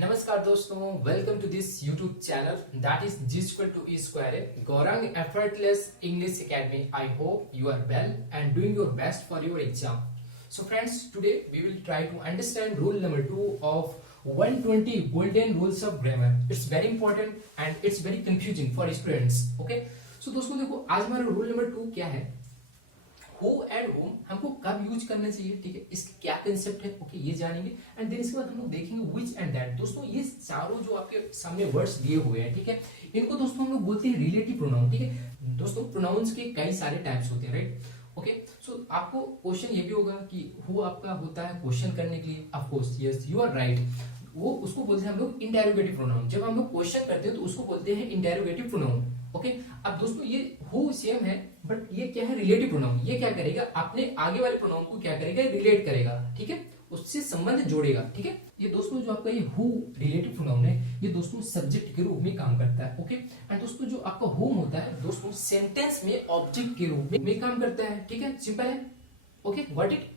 नमस्कार दोस्तों, welcome to this YouTube channel that is G equal to E square Gaurang Effortless English Academy. I hope you are well and doing your best for your exam. So friends, today we will try to understand rule number 2 of 120 golden rules of grammar. It's very important and it's very confusing for students. Okay? So दोस्तों देखो, आज हमारा rule number 2 क्या है? हो and home हमको कब use करना चाहिए, ठीक है, इसका क्या कंसेप्ट है, ओके, ये जानेंगे। एंड देन इसके बाद हम लोग देखेंगे विच एंड दैट। दोस्तों ये चारों जो आपके सामने वर्ड्स दिए हुए हैं, ठीक है, इनको दोस्तों हम लोग बोलते हैं रिलेटिव प्रोनाउन। ठीक है दोस्तों, प्रोनाउंस के कई सारे टाइप्स होते हैं, राइट। ओके, सो आपको क्वेश्चन ये भी होगा कि हु आपका होता है क्वेश्चन करने के लिए। Of course yes, you are right. वो उसको बोलते हैं हम लोग इंटेरोगेटिव प्रोनाउन। जब हम लोग क्वेश्चन करते हैं तो उसको बोलते हैं इंटेरोगेटिव प्रोनाउन। ओके, अब दोस्तों ये हु सेम है, बट ये क्या है, रिलेटिव प्रोनाउन। ये क्या करेगा, अपने आगे वाले प्रोनाउन को क्या करेगा, रिलेट करेगा, ठीक है, उससे संबंध जोड़ेगा। ठीक है, ये दोस्तों जो आपका ये हु रिलेटिव प्रोनाउन है, ये दोस्तों सब्जेक्ट के रूप में काम करता है। ओके, एंड दोस्तों जो आपका होम होता है दोस्तों सेंटेंस में ऑब्जेक्ट के रूप में काम करता है। ठीक है, सिंपल है। Okay, what it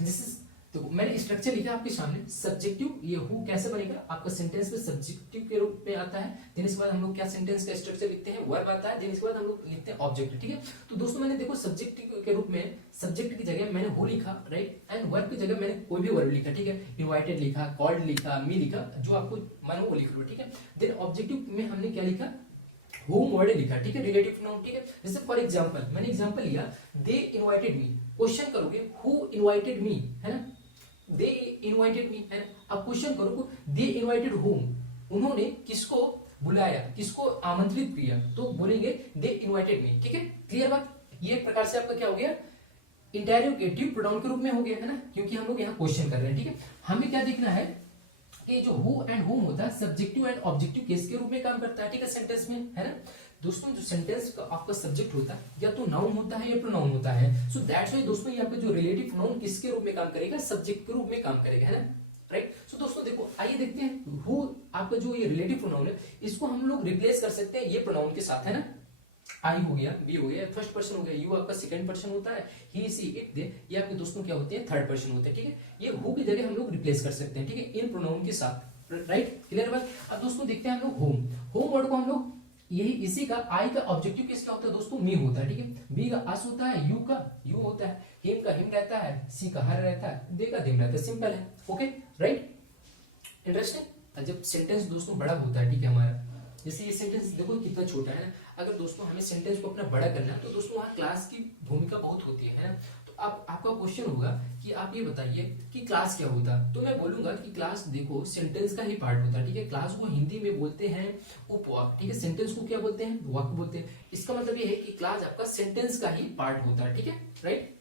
this is, तो मैंने स्ट्रक्चर लिखा आपके सामने। सब्जेक्टिव, ये हु कैसे बनेगा, आपका सेंटेंस में सब्जेक्टिव के रूप में आता है। देन इसके बाद हम लोग क्या सेंटेंस का स्ट्रक्चर लिखते हैं, वर्ब आता है। देन इसके बाद हम लोग लिखते हैं ऑब्जेक्ट। ठीक है, तो दोस्तों मैंने देखो सब्जेक्ट के रूप में सब्जेक्ट की जगह मैंने हु लिखा, राइट, एंड वर्ब की जगह मैंने कोई भी वर्ब लिखा। ठीक है, इनवाइटेड लिखा, कॉल्ड लिखा, मी लिखा, जो आपको मानो वो लिख लो। ठीक है, देन ऑब्जेक्टिव में हमने क्या लिखा, होम वर्ड लिखा। ठीक है, रिलेटिव प्रोनाउन। ठीक है, जैसे फॉर एग्जांपल मैंने एग्जांपल लिया, दे इनवाइटेड मी। क्वेश्चन करोगे हु इनवाइटेड मी, है ना, दे इनवाइटेड मी, है ना। अब क्वेश्चन करो, दे इनवाइटेड होम, उन्होंने किसको बुलाया, किसको आमंत्रित किया, तो बोलेंगे दे इनवाइटेड मी। ठीक है, क्लियर बात। ये एक प्रकार से आपका क्या हो गया, इंटेरोगेटिव प्रोनाउन के रूप में हो गया, है ना, क्योंकि हम लोग यहाँ क्वेश्चन कर रहे हैं। ठीक है, हमें क्या देखना है कि जो हु एंड होम होता है सब्जेक्टिव एंड ऑब्जेक्टिव केस के रूप में काम करता है। ठीक है, सेंटेंस में, है ना। दोस्तों जो सेंटेंस का आपका सब्जेक्ट होता है या तो नाउन होता है या प्रोनाउन होता है। सो दैट्स व्हाई दोस्तों ये आपका जो रिलेटिव प्रोनाउन किसके रूप में काम करेगा, सब्जेक्ट के रूप में काम करेगा, है ना, राइट। सो दोस्तों देखो, आइए देखते हैं हु आपका जो ये रिलेटिव प्रोनाउन है, इसको हम लोग रिप्लेस कर सकते हैं ये प्रोनाउन के साथ, है ना। आई हो गया, बी हो गया, फर्स्ट पर्सन हो गया, यू आपका सेकंड पर्सन होता है, ही सी इट दे ये आपके दोस्तों क्या होते हैं, थर्ड पर्सन होते हैं। ठीक है, ये हु की जगह हम लोग रिप्लेस कर सकते हैं, ठीक है, इन प्रोनाउन के साथ, राइट, क्लियर बात। अब दोस्तों देखते हैं हम लोग होम। होम वर्ड को हम लोग यही इसी का आई का ऑब्जेक्टिव किसका होता है दोस्तों, मी होता है। ठीक है, बी का अस होता है, यू का यू होता है, हिम का हिम रहता है, सी का हर रहता है, दे का दिम रहता है। सिंपल है। Okay, right, interesting. जब सेंटेंस दोस्तों बड़ा होता है, ठीक है, हमारा जैसे ये सेंटेंस देखो कितना छोटा है ना, अगर दोस्तों हमें सेंटेंस को अपना बड़ा करना है तो दोस्तों वहाँ क्लास की भूमिका बहुत होती है ना। तो अब आपका क्वेश्चन होगा कि आप ये बताइए कि क्लास क्या होता है, तो मैं बोलूंगा कि क्लास देखो सेंटेंस का ही पार्ट होता है। ठीक है, क्लास को हिंदी में बोलते हैं उपवाक। ठीक है, सेंटेंस को क्या बोलते हैं, वाक्य बोलते हैं। इसका मतलब ये है कि क्लास आपका सेंटेंस का ही पार्ट होता है। ठीक है, राइट,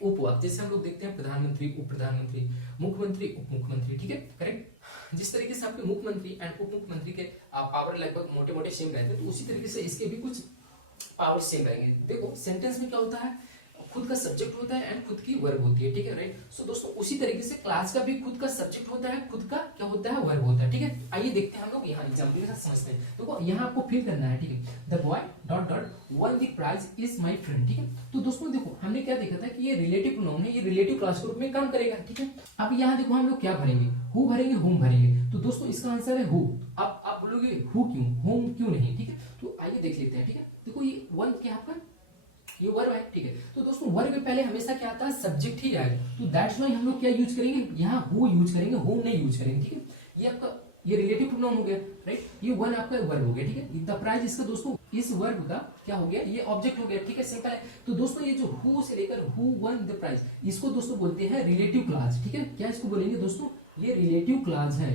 उपवाक। जैसे हम लोग देखते हैं प्रधानमंत्री, उप प्रधानमंत्री, मुख्यमंत्री, उप मुख्यमंत्री। ठीक है, करेक्ट। जिस तरीके से आपके मुख्यमंत्री एंड उप मुख्यमंत्री के पावर लगभग मोटे मोटे सेम रहते हैं, तो उसी तरीके से इसके भी कुछ पावर सेम रहेंगे। देखो सेंटेंस में क्या होता है, खुद का सब्जेक्ट होता है एंड खुद की वर्ब होती है। ठीक है, राइट। सो दोस्तों उसी तरीके से क्लास का भी खुद का सब्जेक्ट होता है, खुद का क्या होता है, वर्ब होता है। ठीक है, आइए देखते हैं हम लोग यहाँ एग्जांपल के साथ समझते हैं। देखो यहाँ आपको फिल करना है, ठीक है, the boy dot dot won the prize is my friend. ठीक है, तो दोस्तों देखो हमने क्या देखा था कि ये रिलेटिव प्रोनाउन है, ये रिलेटिव क्लास के रूप में काम करेगा। ठीक है, अब यहाँ देखो हम लोग क्या भरेंगे, हु भरेंगे, होम भरेंगे। तो दोस्तों इसका आंसर है हु। अब आप बोलोगे हु क्यों, होम क्यों नहीं। ठीक है, तो आइए देख लेते हैं। ठीक है, देखो ये वन क्या आपका ये वर्ब है। ठीक है, तो दोस्तों वर्ब में पहले हमेशा क्या आता है, सब्जेक्ट ही आएगा। तो दैट्स व्हाई हम लोग क्या यूज करेंगे, यहाँ हु यूज करेंगे, होम नहीं यूज करेंगे। ठीक है, ये आपका ये रिलेटिव प्रोनाउन हो गया, राइट, ये वन आपका वर्ब हो गया। ठीक है, द प्राइज इसका दोस्तों इस वर्ब का क्या हो गया, ये ऑब्जेक्ट हो गया। ठीक है, सिंपल है। तो दोस्तों ये जो हु से लेकर हु वन द प्राइज, इसको दोस्तों बोलते हैं रिलेटिव क्लास। ठीक है, क्या इसको बोलेंगे दोस्तों, ये रिलेटिव क्लास है।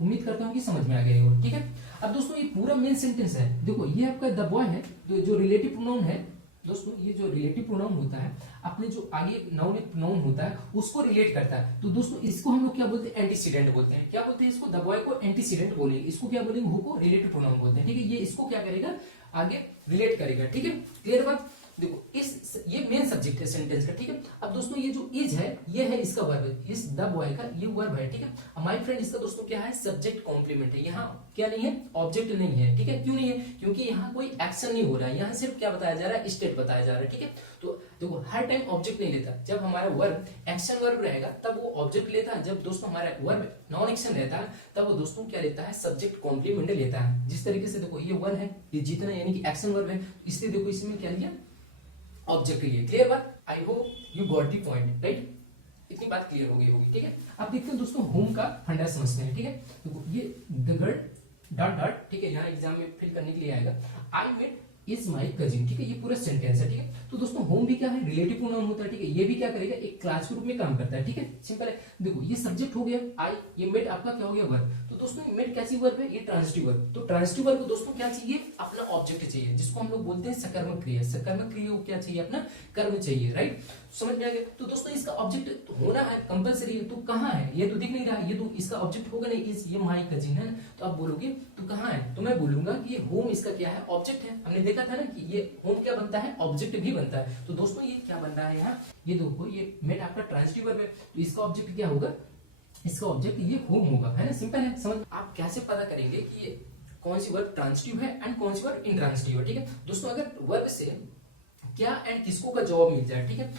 उम्मीद करता हूँ कि समझ में आ गया। ठीक है, अब दोस्तों ये पूरा मेन सेंटेंस है। देखो ये आपका द बॉय है, जो रिलेटिव प्रोनाउन है दोस्तों, ये जो रिलेटिव प्रोनाउन होता है अपने जो आगे नाउन प्रोनाउन होता है उसको रिलेट करता है। तो दोस्तों इसको हम लोग क्या बोलते हैं, एंटीसीडेंट बोलते हैं। क्या बोलते हैं इसको, द बॉय को एंटीसीडेंट बोलेंगे, इसको क्या बोलेंगे, हु को रिलेटिव प्रोनाउन बोलते हैं। ठीक है, ये इसको क्या करेगा, आगे रिलेट करेगा। ठीक है, क्लियर बात। देखो इस ये मेन सब्जेक्ट है सेंटेंस का, ठीक है। अब दोस्तों ये जो इज है ये है इसका वर्ब, इस द बॉय का ये वर्ब है, ठीक है। अब माय फ्रेंड इसका दोस्तों क्या है, सब्जेक्ट कॉम्प्लीमेंट है। यहाँ क्या नहीं है, ऑब्जेक्ट नहीं है, ठीक है। क्यों नहीं है, क्योंकि यहाँ कोई एक्शन नहीं हो रहा है, यहाँ सिर्फ क्या बताया जा रहा है, स्टेट बताया जा रहा है, ठीक है। तो देखो हर टाइम ऑब्जेक्ट नहीं लेता, जब हमारा वर्ब एक्शन वर्ब रहेगा तब वो ऑब्जेक्ट लेता है, जब दोस्तों हमारा वर्ब नॉन एक्शन रहता है तब वो दोस्तों क्या लेता है, सब्जेक्ट कॉम्प्लीमेंट लेता है। जिस तरीके से देखो ये वन है, ये जितना यानी कि एक्शन वर्ब है, इसलिए देखो इसमें क्या लिया, ऑब्जेक्ट लिया। क्लियर बात, I hope you got the point, right. इतनी बात क्लियर हो गई होगी, ठीक है। अब देखते हैं दोस्तों होम का फंडा समझते हैं, ठीक है। देखो ये द गर्ल डॉट डॉट, ठीक है, यहाँ एग्जाम में फिल करने के लिए आएगा, I met is my cousin, ठीक है। ये पूरा सेंटेंस है, ठीक है। तो दोस्तों होम भी क्या है, रिलेटिव प्रोनाउन होता है, ठीक है। ये भी क्या करेगा, एक क्लास के रूप में काम करता है, ठीक है। सिंपल है। देखो ये सब्जेक्ट हो गया आई, ये मेट आपका क्या हो गया, वर्ब। तो दोस्तों मेट कैसी वर्ब है, ये ट्रांजिटिव वर्ब। तो ट्रांजिटिव वर्ब को दोस्तों क्या चाहिए, अपना ऑब्जेक्ट चाहिए, जिसको हम लोग बोलते हैं सकर्मक क्रिया। सकर्मक क्रिया को क्या चाहिए, अपना कर्म चाहिए, राइट। समझ में आ गया। तो दोस्तों इसका ऑब्जेक्ट होना है कंपलसरी है, तो कहाँ है, ये तो दिख नहीं रहा, ये तो इसका ऑब्जेक्ट होगा नहीं, इस ये माई कजिन है ना। तो आप बोलोगे तो कहाँ है, तो मैं बोलूंगा कि ये होम इसका क्या है, ऑब्जेक्ट है। हमने देखा था ना कि ये होम क्या बनता है, ऑब्जेक्ट भी बनता है। तो दोस्तों ये क्या बन रहा है यहाँ, ये देखो ये मेट आपका ट्रांजिटिव वर्ब है, तो इसका ऑब्जेक्ट क्या होगा, इसका ऑब्जेक्ट ये होम होगा, है ना। सिंपल है। समझ आप कैसे पता करेंगे कि ये कौन सी वर्ब ट्रांजिटिव है एंड कौन सी वर्ब इंट्रांजिटिव है, ठीक है। दोस्तों अगर वर्ब से क्या एंड किसको का जवाब मिल जाए, ठीक है,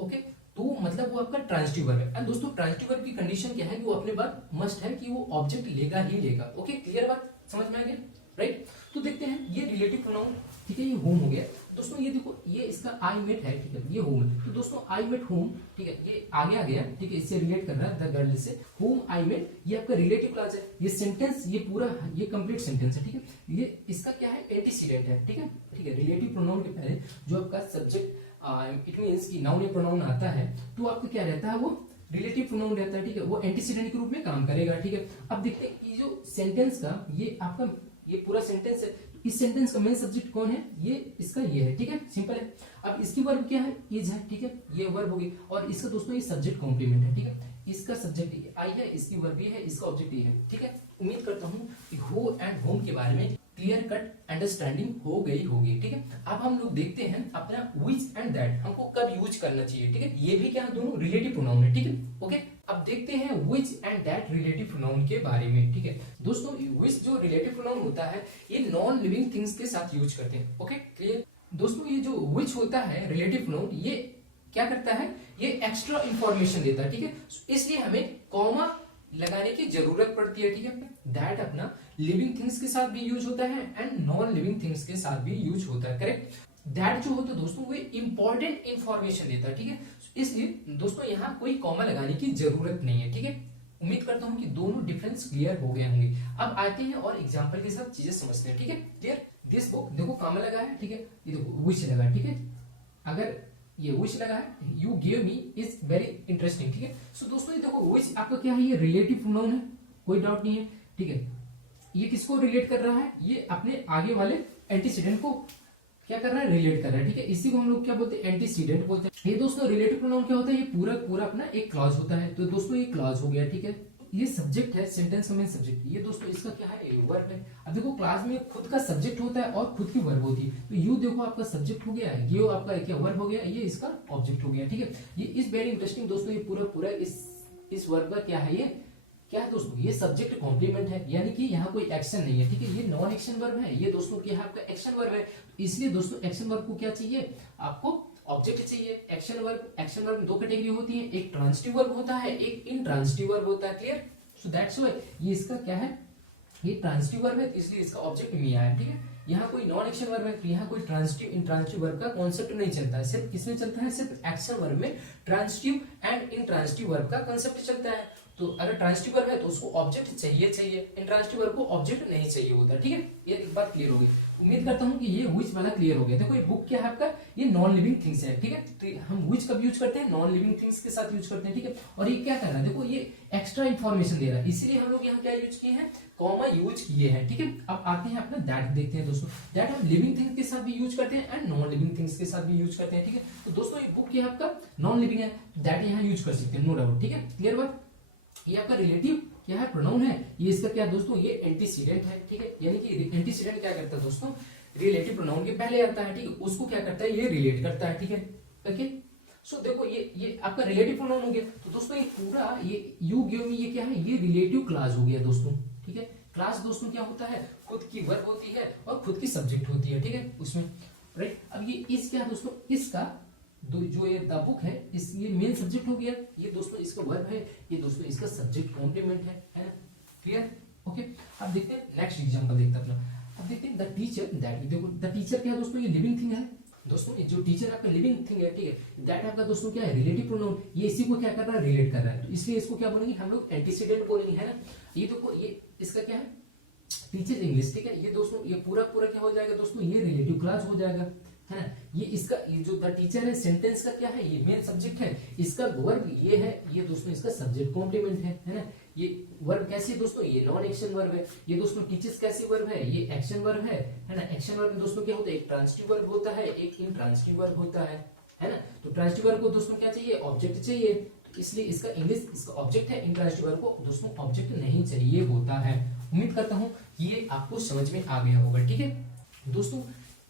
ओके, तो मतलब वो आपका ट्रांजिटिव वर्ब है। एंड दोस्तों ट्रांजिटिव वर्ब की कंडीशन क्या है कि वो अपने बाद मस्ट है कि वो ऑब्जेक्ट लेगा ही लेगा। ओके, क्लियर बात, समझ में आ गया, राइट। तो देखते हैं ये रिलेटिव प्रोनाउन, ठीक है, ये होम हो गया। दोस्तों ये देखो ये इसका आई मेट है, ठीक है, ये होम है। तो दोस्तों आई मेट होम, ठीक है, ये आगे आ गया, ठीक है, इससे रिलेट कर रहा है द गर्ल से। होम आई मेट ये आपका रिलेटिव क्लास है। ये सेंटेंस ये पूरा ये कंप्लीट सेंटेंस है, ठीक है। ये इसका क्या है, एंटीसीडेंट है, ठीक है, ठीक है। रिलेटिव प्रोनाउन के पहले जो आपका सब्जेक्ट इट मींस कि नाउन या प्रोनाउन आता है तो आपका क्या रहता है, वो रिलेटिव प्रोनाउन रहता है, ठीक है। वो एंटीसीडेंट के रूप में काम करेगा, ठीक है। अब देखते हैं ये जो सेंटेंस का ये आपका ये पूरा सेंटेंस है, इस सेंटेंस का मेन सब्जेक्ट कौन है, ये इसका ये है, ठीक है। सिंपल है। अब इसकी वर्ब क्या है, इज है, ठीक है, ये वर्ब होगी। और इसका दोस्तों ये सब्जेक्ट कॉम्प्लीमेंट है, ठीक है। इसका सब्जेक्ट आई है, इसकी वर्ब ये है, इसका ऑब्जेक्ट ये है, ठीक है। उम्मीद करता हूँ कि हो एंड होम के बारे में क्लियर कट अंडरस्टैंडिंग हो गई होगी, ठीक है। अब हम लोग देखते हैं अपना विच एंड दैट हमको कब यूज करना चाहिए, ठीक है। ये भी क्या दोनों रिलेटिव प्रोनाउन है, ठीक है, ओके। अब देखते हैं विच एंड दैट रिलेटिव प्रोनाउन के बारे में, ठीक है। दोस्तों विच जो रिलेटिव प्रोनाउन होता है ये नॉन लिविंग थिंग्स के साथ यूज करते हैं, ओके, क्लियर। दोस्तों ये जो विच होता है रिलेटिव प्रोनाउन, ये क्या करता है, ये एक्स्ट्रा इंफॉर्मेशन देता है, ठीक है। इसलिए हमें कॉमा लगाने की जरूरत पड़ती है, ठीक है। दैट अपना लिविंग थिंग्स के साथ भी यूज होता है एंड नॉन लिविंग थिंग्स के साथ भी यूज होता है, करेक्ट। दैट जो होता है दोस्तों वो इंपॉर्टेंट इंफॉर्मेशन देता है, ठीक है। इसलिए दोस्तों यहाँ कोई कॉमा लगाने की जरूरत नहीं है, ठीक है। उम्मीद करता हूँ कि दोनों डिफरेंस क्लियर हो गए होंगे। अब आते हैं और एग्जाम्पल के साथ चीजें समझते हैं, ठीक है। क्लियर। दिस बुक देखो कॉमा लगा है, ठीक है, ये देखो विच लगा, ठीक है। अगर ये विच लगा है, you give me is very interesting, ठीक है। सो दोस्तों ये देखो विच आपका क्या है, ये रिलेटिव प्रोनाउन है, कोई डाउट नहीं है, ठीक है। ये किसको रिलेट कर रहा है, ये अपने आगे वाले एंटीसीडेंट को क्या कर रहा है, रिलेट कर रहा है, ठीक है। इसी को हम लोग क्या बोलते हैं, एंटीसीडेंट बोलते हैं। ये दोस्तों रिलेटिव प्रोनाउन क्या होता है, ये पूरा पूरा अपना एक क्लॉज होता है। तो दोस्तों ये क्लॉज हो गया, ठीक है। ये सब्जेक्ट है, सेंटेंस का मेन सब्जेक्ट। ये दोस्तों इसका क्या है, वर्ब है। अब देखो क्लास में खुद का सब्जेक्ट होता है और खुद की वर्ब होती है। तो यू देखो आपका सब्जेक्ट हो गया, ये आपका क्या वर्ब हो गया, ये इसका ऑब्जेक्ट हो गया, ठीक है। ये इज वेरी इंटरेस्टिंग दोस्तों। ये पूरा पूरा इस वर्ब का क्या है, ये क्या है दोस्तों, ये सब्जेक्ट कॉम्प्लीमेंट है, यानी कि यहाँ कोई एक्शन नहीं है, ठीक है। ये नॉन एक्शन वर्ब है, ये दोस्तों क्या है आपका एक्शन वर्ब है। इसलिए दोस्तों एक्शन वर्ब को क्या चाहिए, आपको ऑब्जेक्ट चाहिए। एक्शन वर्ब दो कैटेगरी होती है, एक ट्रांजिटिव वर्ब होता है, एक इनट्रांजिटिव वर्ब होता है, क्लियर। सो दैट्स व्हाई ये इसका क्या है, ये ट्रांजिटिव वर्ब है, इसलिए इसका ऑब्जेक्ट मी आया, ठीक है। यहाँ कोई नॉन एक्शन वर्ब है, तो यहाँ कोई ट्रांजिटिव इंट्रांजिटिव वर्ब का कॉन्सेप्ट नहीं चलता है। सिर्फ किसमें चलता है, सिर्फ एक्शन वर्ब में ट्रांजिटिव एंड इनट्रांजिटिव वर्ब का कॉन्सेप्ट चलता है। तो अगर ट्रांजिटिव वर्ब है तो उसको ऑब्जेक्ट चाहिए, इंट्रांजिटिव वर्ब को ऑब्जेक्ट नहीं चाहिए होता, ठीक है। ये एक बात क्लियर हो गई। उम्मीद करता हूँ कि ये विच वाला क्लियर हो गया। देखो ये बुक क्या है आपका, ये नॉन लिविंग थिंग्स है, ठीक है। तो हम विच कब यूज करते हैं, नॉन लिविंग थिंग्स के साथ यूज करते हैं, ठीक है। और ये क्या कर रहा है, देखो ये एक्स्ट्रा इंफॉर्मेशन दे रहा है, इसीलिए हम लोग यहाँ क्या यूज किए हैं, कॉमा यूज किए हैं, ठीक है। अब आते हैं अपना दैट देखते हैं दोस्तों। दैट हम लिविंग थिंग्स के साथ भी यूज करते हैं एंड नॉन लिविंग थिंग्स के साथ भी यूज करते हैं, ठीक है। तो दोस्तों ये बुक क्या है आपका नॉन लिविंग है, दैट यहाँ यूज कर सकते हैं, नो डाउट, ठीक है। क्लियर बात। ये आपका रिलेटिव क्या है, प्रोनाउन है। ये इसका क्या दोस्तों, ये एंटीसीडेंट है, ठीक है। यानी कि एंटीसीडेंट क्या करता है दोस्तों, रिलेटिव प्रोनाउन के पहले आता है, ठीक है, उसको क्या करता है, ये रिलेट करता है, ठीक है। ओके, सो देखो ये आपका रिलेटिव प्रोनाउन हो गया। तो दोस्तों ये पूरा ये यू गिव मी, ये क्या है, ये रिलेटिव क्लास हो गया दोस्तों, ठीक है। क्लास दोस्तों क्या होता है, खुद की वर्ब होती है और खुद की सब्जेक्ट होती है, ठीक है, उसमें, राइट। अब ये इस क्या दोस्तों, इसका जो ये द बुक है, इस ये मेन सब्जेक्ट हो गया, ये दोस्तों इसका वर्ब है, ये दोस्तों इसका सब्जेक्ट कॉम्प्लीमेंट है ना, क्लियर। ओके, अब देखते हैं नेक्स्ट एग्जांपल देखते हैं अपना। अब देखते हैं द टीचर दैट, देखो द टीचर क्या है दोस्तों, ये लिविंग थिंग है दोस्तों, ये जो टीचर आपका लिविंग थिंग है, ठीक है। दैट आपका दोस्तों क्या है, रिलेटिव प्रोनाउन, ये इसी को क्या कर रहा है, रिलेट कर रहा है, तो इसलिए इसको क्या बोलेंगे हम लोग, एंटीसीडेंट बोलेंगे, है ना। ये देखो ये इसका क्या है, टीचर इंग्लिश, ठीक है। ये दोस्तों ये पूरा पूरा क्या हो जाएगा दोस्तों, ये रिलेटिव क्लास हो जाएगा, है ना। ये इसका ये जो द टीचर है सेंटेंस का क्या है, ये मेन सब्जेक्ट है, इसका वर्ब ये है, ये दोस्तों इसका सब्जेक्ट कॉम्प्लीमेंट है ना। ये वर्ब कैसी है दोस्तों, ये नॉन एक्शन वर्ब है। ये दोस्तों टीचर्स कैसी वर्ब है, ये एक्शन वर्ब है ना। एक्शन वर्ब में दोस्तों क्या होता है, एक ट्रांजिटिव वर्ब होता है, एक इंट्रांजिटिव वर्ब होता है ना। तो ट्रांजिटिव वर्ब को दोस्तों क्या चाहिए, ऑब्जेक्ट चाहिए, तो इसलिए इसका इंग्लिश इसका ऑब्जेक्ट है, इंट्रांजिटिव वर्ब को दोस्तों ऑब्जेक्ट नहीं चाहिए होता है। उम्मीद करता हूं ये आपको समझ में आ गया होगा, ठीक है दोस्तों।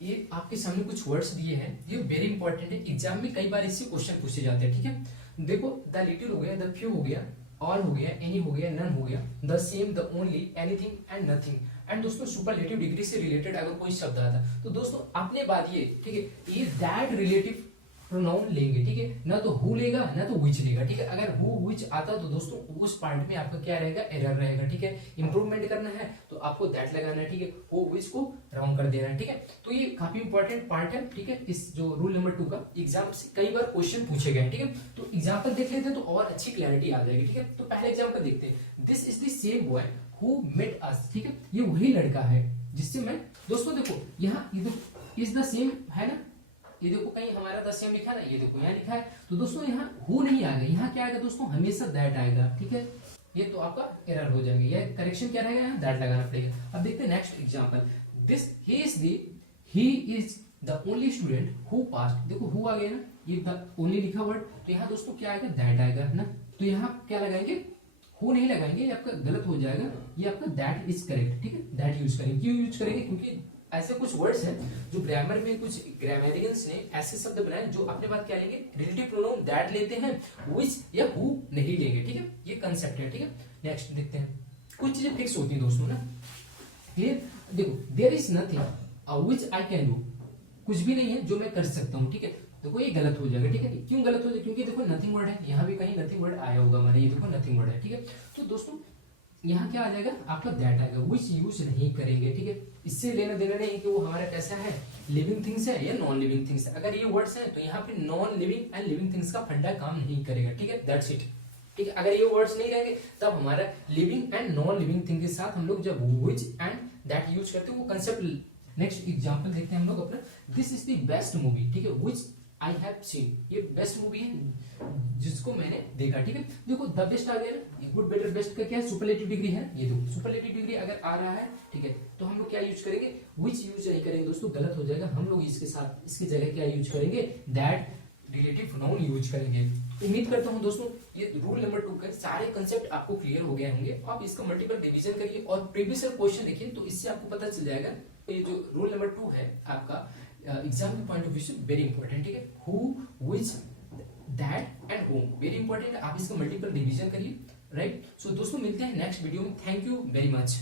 ये आपके सामने कुछ वर्ड्स दिए हैं, ये वेरी इंपॉर्टेंट है, एग्जाम में कई बार इससे क्वेश्चन पूछे जाते हैं, ठीक है। देखो द लिटिल हो गया, द फ्यू हो गया, ऑल हो गया, एनी हो गया, नन हो गया, the same, the only, anything and nothing. And दोस्तों सुपरलेटिव डिग्री से रिलेटेड अगर कोई शब्द आता तो दोस्तों अपने बाद ये, ठीक है, ये दैट रिलेटिव प्रोनाउन लेंगे, ठीक है, ना तो हु लेगा ना तो विच लेगा, ठीक है। अगर हु विच आता तो दोस्तों उस पार्ट में आपका क्या रहेगा, एरर रहेगा, ठीक है। इंप्रूवमेंट करना है तो आपको दैट लगाना है, ठीक है, हु विच को राउंड कर देना है, ठीक है। तो ये काफी इंपॉर्टेंट पार्ट है, ठीक है, इस जो रूल नंबर 2 का एग्जाम से कई बार क्वेश्चन पूछे गए, ठीक है। तो एग्जाम्पल देख लेते हैं तो और अच्छी क्लैरिटी आ जाएगी, ठीक है। तो पहले एग्जाम्पल देखते हैं, this is the same boy who met us, ठीक है, ये वही लड़का है जिससे मैं, दोस्तों देखो यहाँ इज द सेम है ना, ये देखो कहीं हमारा द सेम लिखा है ना, ये देखो यहाँ लिखा है, तो दोस्तों यहाँ हु नहीं आएगा, यहाँ क्या आएगा दोस्तों, हमेशा दैट आएगा, ठीक है। ये तो आपका एरर हो जाएगा, ये करेक्शन क्या रहेगा, यहाँ दैट लगाना पड़ेगा। अब देखते हैं next example, this he is the only student who passed, देखो हु आ गया ना, ये द ओनली लिखा वर्ड, तो यहाँ दोस्तों क्या आएगा, दैट आएगा ना। तो यहाँ क्या लगाएंगे, हु नहीं लगाएंगे, ये आपका गलत हो जाएगा, ये आपका दैट इज करेक्ट, ठीक है। दैट यूज करेंगे, क्यों यूज करेंगे, क्योंकि ऐसे कुछ वर्ड्स हैं जो ग्रामर में कुछ ग्रामेरियंस ने ऐसे शब्द बनाए जो अपने बात क्या लेंगे, रिलेटिव प्रोनाउन दैट लेते हैं, व्हिच या हु नहीं लेंगे, ठीक है। ये कांसेप्ट है, ठीक है। नेक्स्ट देखते हैं, कुछ चीजें फिक्स होती हैं दोस्तों ना, क्लियर। देखो there is nothing which I can do, कुछ भी नहीं है जो मैं कर सकता हूँ, ठीक है। देखो ये गलत हो जाएगा, ठीक है। क्यों गलत हो जाएगा, क्योंकि देखो नथिंग वर्ड है, यहाँ भी कहीं नथिंग वर्ड आया होगा हमारे, ये देखो नथिंग वर्ड है, ठीक है। तो दोस्तों यहाँ क्या आ जाएगा, आपका दैट आएगा, व्हिच यूज नहीं करेंगे, ठीक है। इससे लेना देना नहीं कि वो हमारा कैसा है, लिविंग थिंग्स है या नॉन लिविंग थिंग्स है। अगर ये वर्ड्स हैं तो यहाँ पे non living and living things का फंडा काम नहीं करेगा, ठीक है, दैट्स इट, ठीक है। अगर ये वर्ड्स नहीं रहेंगे तब हमारा living and non living thing के साथ हम लोग जब व्हिच एंड दैट यूज करते हैं वो कंसेप्ट। नेक्स्ट एग्जांपल देखते हैं हम लोग अपना, this is the best movie, ठीक है, व्हिच आई हैव सीन, ये बेस्ट मूवी है जिसको मैंने देखा, ठीक है। देखो द बेस्ट आ गया ना, गुड बेटर बेस्ट का क्या है, सुपरलेटिव डिग्री है, ये देखो सुपरलेटिव डिग्री अगर आ रहा है, ठीक है, तो हम लोग क्या यूज करेंगे, व्हिच यूज नहीं करेंगे दोस्तों, गलत हो जाएगा। हम लोग इसके साथ इसकी जगह क्या यूज करेंगे, दैट रिलेटिव प्रोनाउन यूज करेंगे। उम्मीद करता हूं दोस्तों ये रूल नंबर 2 के सारे कंसेप्ट आपको क्लियर हो गए होंगे। आप इसका मल्टीपल डिवीजन करिए और प्रीवियस क्वेश्चन देखिए, तो इससे आपको पता चल जाएगा। ये जो रूल नंबर 2 है आपका एग्जाम के पॉइंट ऑफ व्यू से वेरी इंपॉर्टेंट, ठीक है, who which that and home, very important है। आप इसका मल्टीपल डिवीजन करिए, राइट। सो दोस्तों मिलते हैं नेक्स्ट वीडियो में, थैंक यू वेरी मच।